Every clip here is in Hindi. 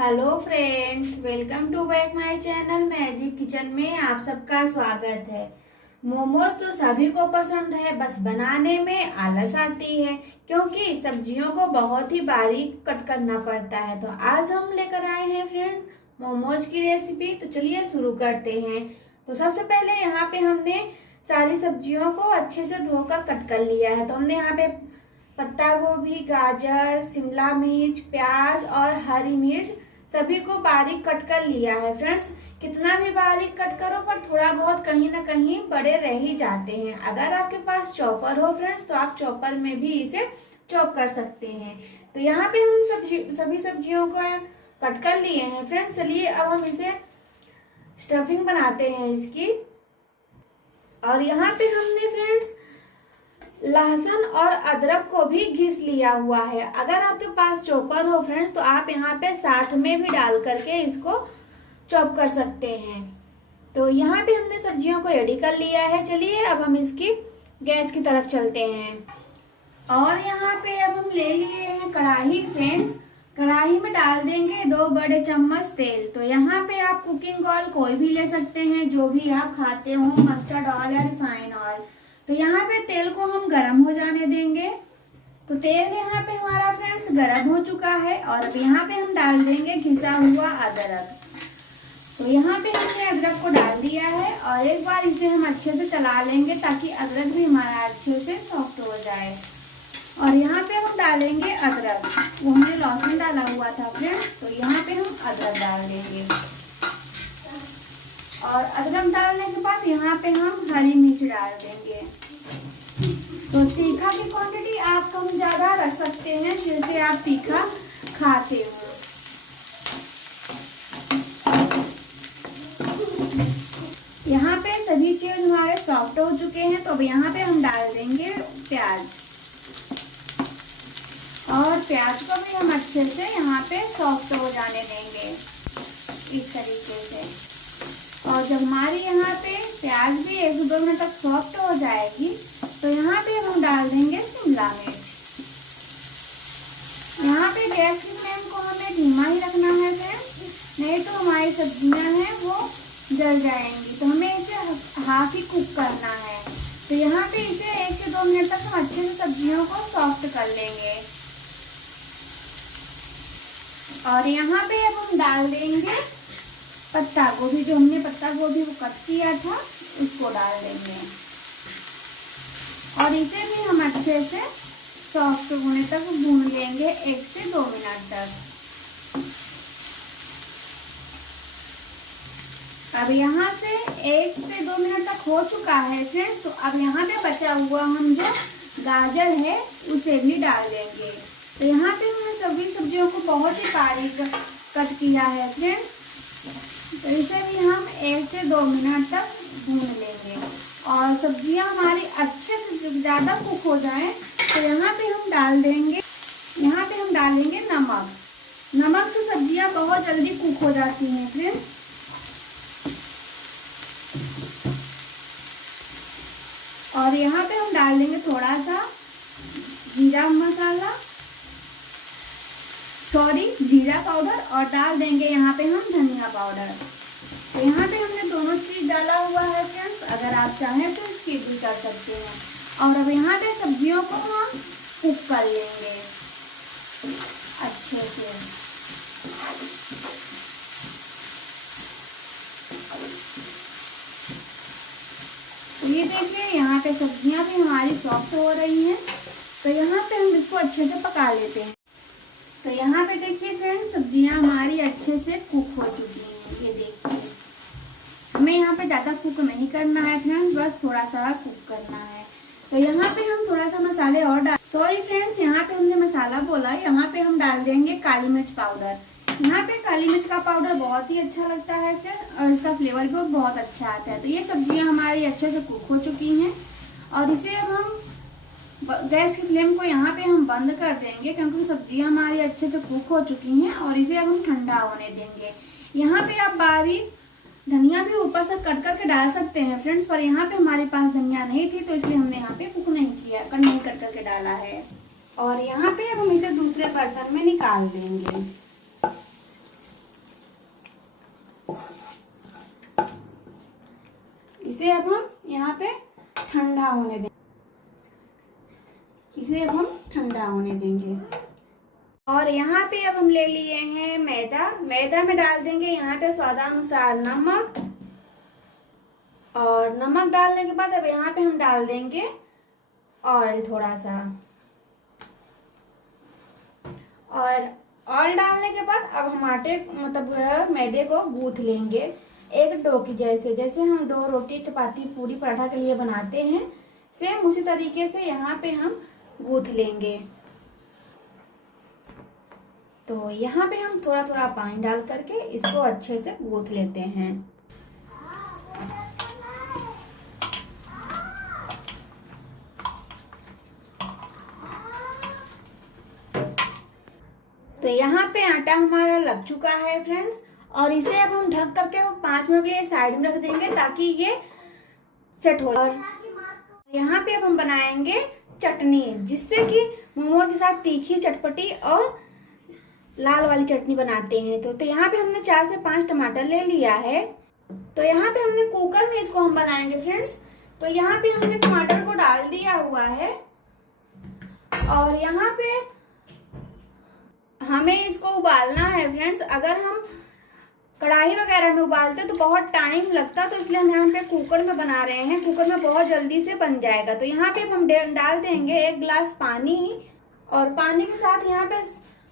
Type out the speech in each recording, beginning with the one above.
Hello friends, welcome to back my channel magic kitchen में आप सबका स्वागत है। मोमोज तो सभी को पसंद है, बस बनाने में आलस आती है क्योंकि सब्जियों को बहुत ही बारीक कट करना पड़ता है। तो आज हम लेकर आए हैं फ्रेंड्स मोमोज की रेसिपी। तो चलिए शुरू करते हैं। तो सबसे पहले यहाँ पे हमने सारी सब्जियों को अच्छे से धोकर कट कर लिया है। तो हमने यहाँ पे पत्ता गोभी, गाजर, शिमला मिर्च, प्याज और हरी मिर्च सभी को बारीक कट कर लिया है। फ्रेंड्स, कितना भी बारीक कट करो पर थोड़ा बहुत कहीं ना कहीं बड़े रह ही जाते हैं। अगर आपके पास चॉपर हो फ्रेंड्स तो आप चॉपर में भी इसे चॉप कर सकते हैं। तो यहाँ पे हम सभी सब्जियों को कट कर लिए हैं। फ्रेंड्स, चलिए अब हम इसे स्टफिंग बनाते हैं इसकी। और यहाँ पे हमने फ्रेंड्स लहसुन और अदरक को भी घिस लिया हुआ है। अगर आपके पास चॉपर हो फ्रेंड्स तो आप यहाँ पे साथ में भी डाल करके इसको चॉप कर सकते हैं। तो यहाँ पे हमने सब्जियों को रेडी कर लिया है। चलिए अब हम इसकी गैस की तरफ चलते हैं। और यहाँ पे अब हम ले लिए हैं कढ़ाई। फ्रेंड्स, कढ़ाई में डाल देंगे 2 बड़े चम्मच तेल। तो यहाँ पे आप कुकिंग ऑयल कोई भी ले सकते हैं, जो भी आप खाते हो, मस्टर्ड ऑयल या रिफाइन ऑयल। तो यहाँ पे तेल को हम गरम हो जाने देंगे। तो तेल यहाँ पे हमारा फ्रेंड्स गरम हो चुका है और अब यहाँ पे हम डाल देंगे घिसा हुआ अदरक। तो यहाँ पे हमने अदरक को डाल दिया है और एक बार इसे हम अच्छे से चला लेंगे ताकि अदरक भी हमारा अच्छे से सॉफ्ट हो जाए। और यहाँ पे हम डालेंगे अदरक, वो हमने लहसुन डाला हुआ था फ्रेंड्स, तो यहाँ पे हम अदरक डाल देंगे। और अदरक डालने के बाद यहाँ पे हम हरी मिर्च डाल देंगे। तो तीखा की क्वांटिटी आप कम ज्यादा रख सकते हैं जैसे आप तीखा खाते हो। यहाँ पे सभी चीज हमारे सॉफ्ट हो चुके हैं। तो अब यहाँ पे हम डाल देंगे प्याज। और प्याज को भी हम अच्छे से यहाँ पे सॉफ्ट हो जाने देंगे इस तरीके से। और जब हमारी यहाँ पे प्याज भी 1 से 2 मिनट तक सॉफ्ट हो जाएगी तो यहाँ पे हम डाल देंगे शिमला मिर्च। यहाँ पे गैस की फ्लेम को हमें धीमा ही रखना है फ्रेंड्स, नहीं तो हमारी सब्जियां हैं वो जल जाएंगी। तो हमें इसे हाफ ही कुक करना है। तो यहाँ पे इसे 1 से 2 मिनट तक हम अच्छे से सब्जियों को सॉफ्ट कर लेंगे। और यहाँ पे अब हम डाल देंगे पत्ता गोभी, जो हमने पत्ता गोभी को कट किया था उसको डाल देंगे। और इसे भी हम अच्छे से सॉफ्ट होने तक भून लेंगे 1 से 2 मिनट तक। अब यहाँ से 1 से 2 मिनट तक हो चुका है फ्रेंड्स। तो अब यहाँ पे बचा हुआ हम जो गाजर है उसे भी डाल देंगे। तो यहाँ पे हमने सभी सब्जियों को बहुत ही बारीक कट किया है फ्रेंड्स। तो इसे भी हम 1 से 2 मिनट तक भून लेंगे। और सब्जियां हमारी अच्छे से ज़्यादा कुक हो जाएं तो यहाँ पे हम डालेंगे नमक। नमक से सब्जियां बहुत जल्दी कुक हो जाती हैं फ्रेंड्स। और यहाँ पे हम डाल देंगे थोड़ा सा जीरा पाउडर और डाल देंगे यहाँ पे हम धनिया पाउडर। तो यहाँ पे हमने दोनों चीज डाला हुआ है फ्रेंड्स, अगर आप चाहें तो स्किप भी कर सकते हैं। और अब यहाँ पे सब्जियों को हम कुक कर लेंगे अच्छे से। तो ये देखिए यहाँ पे सब्जियां भी हमारी सॉफ्ट हो रही हैं। तो यहाँ पे हम इसको अच्छे से पका लेते हैं। तो यहाँ पे देखिए फ्रेंड्स, सब्जियां हमारी अच्छे से कुक हो चुकी हैं। ये देखिए, हमें यहाँ पे ज़्यादा कुक नहीं करना है फ्रेंड्स, बस थोड़ा सा कुक करना है। तो यहाँ पे हम थोड़ा सा मसाले और सॉरी फ्रेंड्स, यहाँ पे हमने मसाला बोला, यहाँ पे हम डाल देंगे काली मिर्च पाउडर। यहाँ पे काली मिर्च का पाउडर बहुत ही अच्छा लगता है फ्रेंड्स और इसका फ्लेवर भी बहुत अच्छा आता है। तो ये सब्जियां हमारी अच्छे से कुक हो चुकी हैं और इसे अब हम गैस की फ्लेम को यहाँ पे हम बंद कर देंगे क्योंकि सब्जियां हमारी अच्छे से कुक हो चुकी हैं। और इसे अब हम ठंडा होने देंगे। यहाँ पे आप बारीक धनिया भी ऊपर से कट करके डाल सकते हैं फ्रेंड्स, पर यहाँ पे हमारे पास धनिया नहीं थी तो इसलिए हमने यहाँ पे कुक नहीं किया, नहीं कट करके डाला है। और यहाँ पे अब हम इसे दूसरे बर्तन में निकाल देंगे। इसे अब हम यहाँ पे ठंडा होने देंगे। इसे अब हम ठंडा होने देंगे। और यहाँ पे अब हम ले लिए हैं मैदा। मैदा में डाल देंगे यहाँ पे स्वादानुसार नमक, और नमक डालने के बाद अब यहाँ पे हम डाल देंगे ऑयल थोड़ा सा। और ऑयल डालने के बाद अब हम आटे मतलब मैदे को गूंथ लेंगे एक डो की जैसे। जैसे हम डो रोटी, चपाती, पूरी, पराठा के लिए बनाते हैं, सेम उसी तरीके से यहाँ पे हम गूंथ लेंगे। तो यहाँ पे हम थोड़ा थोड़ा पानी डाल करके इसको अच्छे से गूंथ लेते हैं। तो यहाँ पे आटा हमारा लग चुका है फ्रेंड्स, और इसे अब हम ढक करके 5 मिनट के लिए साइड में रख देंगे ताकि ये सेट हो। और यहाँ पे अब हम बनाएंगे चटनी, जिससे कि मोमो के साथ तीखी, चटपटी और लाल वाली चटनी बनाते हैं। तो यहाँ पे हमने 4 से 5 टमाटर ले लिया है। तो यहाँ पे हमने कुकर में इसको हम बनाएंगे फ्रेंड्स। तो यहाँ पे हमने टमाटर को डाल दिया हुआ है, और यहाँ पे हमें इसको उबालना है फ्रेंड्स। अगर हम कढ़ाई वगैरह में उबालते तो बहुत टाइम लगता, तो इसलिए हम यहाँ पे कुकर में बना रहे हैं। कुकर में बहुत जल्दी से बन जाएगा। तो यहाँ पे हम डाल देंगे 1 गिलास पानी, और पानी के साथ यहाँ पे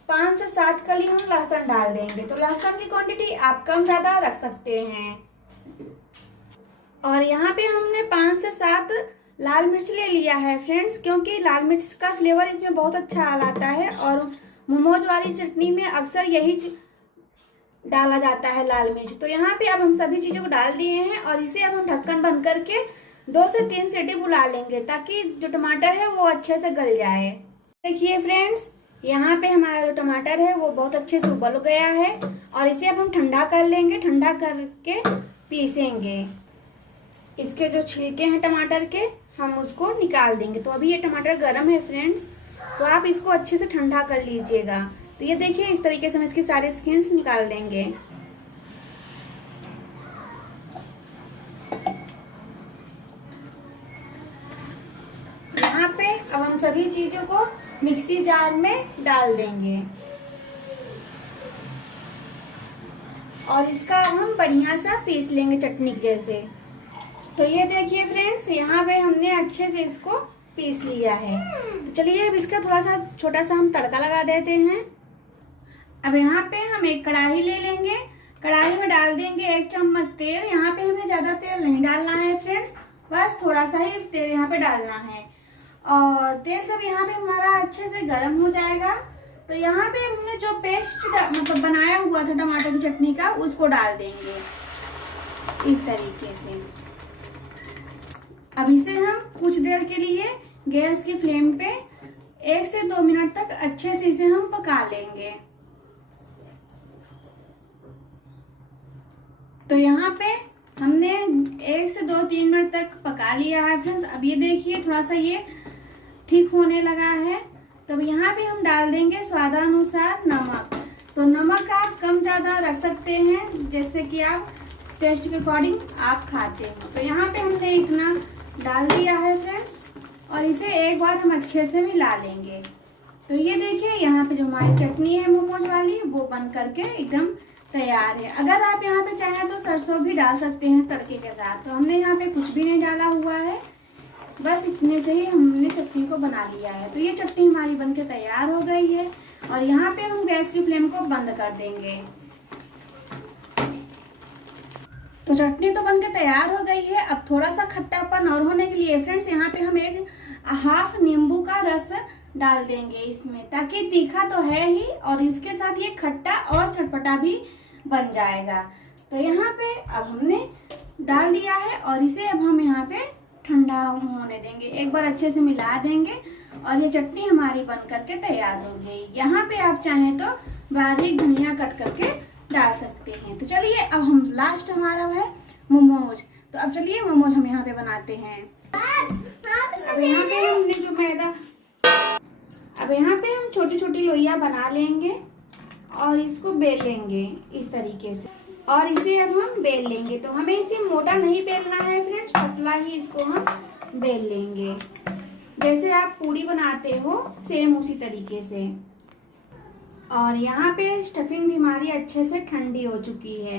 5 से 7 कली हम लहसुन डाल देंगे। तो लहसुन की क्वांटिटी आप कम ज़्यादा रख सकते हैं। और यहाँ पे हमने 5 से 7 लाल मिर्च ले लिया है फ्रेंड्स, क्योंकि लाल मिर्च का फ्लेवर इसमें बहुत अच्छा आता है, और मोमोज वाली चटनी में अक्सर यही डाला जाता है, लाल मिर्च। तो यहाँ पे अब हम सभी चीज़ों को डाल दिए हैं, और इसे अब हम ढक्कन बंद करके 2 से 3 सीटी बुला लेंगे ताकि जो टमाटर है वो अच्छे से गल जाए। देखिए फ्रेंड्स, यहाँ पे हमारा जो टमाटर है वो बहुत अच्छे से उबल गया है, और इसे अब हम ठंडा कर लेंगे। ठंडा करके पीसेंगे। इसके जो छिलके हैं टमाटर के, हम उसको निकाल देंगे। तो अभी ये टमाटर गर्म है फ्रेंड्स, तो आप इसको अच्छे से ठंडा कर लीजिएगा। तो ये देखिए, इस तरीके से हम इसके सारे स्किन्स निकाल देंगे। यहाँ पे अब हम सभी चीजों को मिक्सी जार में डाल देंगे, और इसका हम बढ़िया सा पीस लेंगे चटनी जैसे। तो ये देखिए फ्रेंड्स, यहाँ पे हमने अच्छे से इसको पीस लिया है। तो चलिए अब इसका थोड़ा सा छोटा सा हम तड़का लगा देते हैं। अब यहाँ पे हम एक कढ़ाई ले लेंगे। कढ़ाई में डाल देंगे 1 चम्मच तेल। यहाँ पे हमें ज्यादा तेल नहीं डालना है फ्रेंड्स, बस थोड़ा सा ही तेल यहाँ पे डालना है। और तेल जब यहाँ पे हमारा अच्छे से गर्म हो जाएगा, तो यहाँ पे हमने जो पेस्ट मतलब बनाया हुआ था टमाटर की चटनी का, उसको डाल देंगे इस तरीके से। अब इसे हम कुछ देर के लिए गैस की फ्लेम पे 1 से 2 मिनट तक अच्छे से इसे हम पका लेंगे। तो यहाँ पे हमने 1 से 2-3 मिनट तक पका लिया है फ्रेंड्स। अब ये देखिए, थोड़ा सा ये ठीक होने लगा है। तो यहाँ पे हम डाल देंगे स्वादानुसार नमक। तो नमक आप कम ज़्यादा रख सकते हैं, जैसे कि आप टेस्ट के अकॉर्डिंग आप खाते हो। तो यहाँ पे हमने इतना डाल दिया है फ्रेंड्स, और इसे एक बार हम अच्छे से मिला लेंगे। तो ये देखिए, यहाँ पे जो हमारी चटनी है मोमोज वाली, वो बन करके एकदम तैयार है। अगर आप यहाँ पे चाहें तो सरसों भी डाल सकते हैं तड़के के साथ। तो हमने यहाँ पे कुछ भी नहीं डाला हुआ है, बस इतने से ही हमने चटनी को बना लिया है। तो ये चटनी हमारी बनके तैयार हो गई है, और यहाँ पे हम गैस की फ्लेम को बंद कर देंगे। तो चटनी तो बनके तैयार हो गई है। अब थोड़ा सा खट्टापन और होने के लिए फ्रेंड्स, यहाँ पे हम 1/2 नींबू का रस डाल देंगे इसमें, ताकि तीखा तो है ही और इसके साथ ये खट्टा और चटपटा भी बन जाएगा। तो यहाँ पे अब हमने डाल दिया है, और इसे अब हम यहाँ पे ठंडा होने देंगे। एक बार अच्छे से मिला देंगे, और ये चटनी हमारी बन करके तैयार हो गई। यहाँ पे आप चाहें तो बारीक धनिया कट करके डाल सकते हैं। तो चलिए अब हम लास्ट हमारा है मोमोज। तो अब चलिए मोमोज हम यहाँ पे बनाते हैं। अब यहाँ पे हमने जो मैदा, अब यहाँ पे हम छोटी छोटी लोइयां बना लेंगे और इसको बेल लेंगे इस तरीके से। और इसे अब हम बेल लेंगे। तो हमें इसे मोटा नहीं बेलना है फ्रेंड्स, पतला ही इसको हम बेल लेंगे। जैसे आप पूड़ी बनाते हो सेम उसी तरीके से। और यहाँ पे स्टफिंग भी हमारी अच्छे से ठंडी हो चुकी है।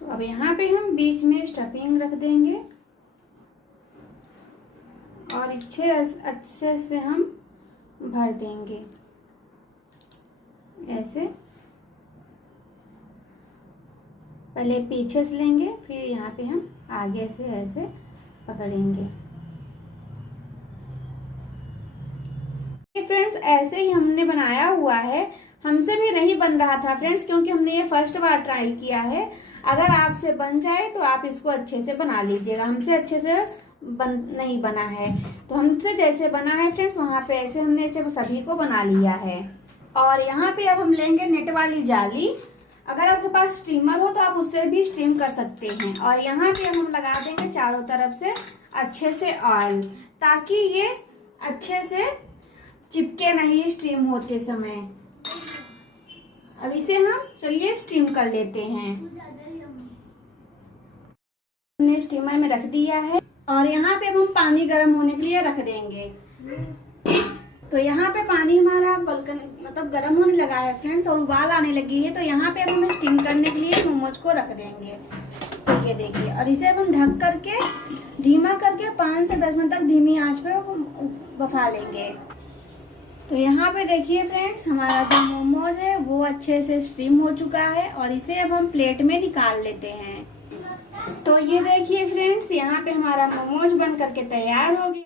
तो अब यहाँ पे हम बीच में स्टफिंग रख देंगे और अच्छे से हम भर देंगे ऐसे। पहले पीछे से लेंगे, फिर यहाँ पे हम आगे से ऐसे पकड़ेंगे। फ्रेंड्स ऐसे ही हमने बनाया हुआ है। हमसे भी नहीं बन रहा था फ्रेंड्स, क्योंकि हमने ये फर्स्ट बार ट्राई किया है। अगर आपसे बन जाए तो आप इसको अच्छे से बना लीजिएगा। हमसे अच्छे से नहीं बना है, तो हमसे जैसे बना है फ्रेंड्स वहाँ पे ऐसे हमने इसे सभी को बना लिया है। और यहाँ पे अब हम लेंगे नेट वाली जाली। अगर आपके पास स्टीमर हो तो आप उससे भी स्टीम कर सकते हैं। और यहाँ पे हम लगा देंगे चारों तरफ से अच्छे से ऑयल, ताकि ये अच्छे से चिपके नहीं स्टीम होते समय। अब इसे हम चलिए स्टीम कर लेते हैं। हमने स्टीमर में रख दिया है और यहाँ पे अब हम पानी गर्म होने के लिए रख देंगे। तो यहाँ पे पानी हमारा मतलब गर्म होने लगा है फ्रेंड्स, और उबाल आने लगी है। तो यहाँ पे अब हम स्टीम करने के लिए मोमोज को रख देंगे। तो ये देखिए, और इसे अब हम ढक करके धीमा करके 5 से 10 मिनट तक धीमी आंच पे बफा लेंगे। तो यहाँ पे देखिए फ्रेंड्स, हमारा जो मोमोज है वो अच्छे से स्टीम हो चुका है और इसे अब हम प्लेट में निकाल लेते हैं। तो ये देखिए फ्रेंड्स, यहाँ पे हमारा मोमोज बन करके तैयार हो गया।